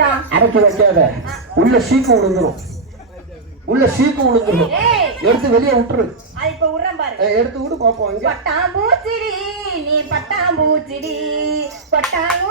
அடக்கி வைக்காத. உள்ள சீக்கு விழுந்துரும் உள்ள சீக்கு விழுந்துரும் எடுத்து வெளியே விட்டுரு. எடுத்து விடு பாப்போம் பட்டாம்பூச்சிடி நீ பட்டாம்பூச்சிடி. பட்டாம்பூ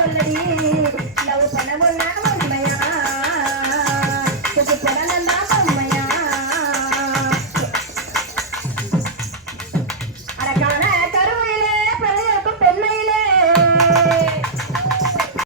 சொல்லடியே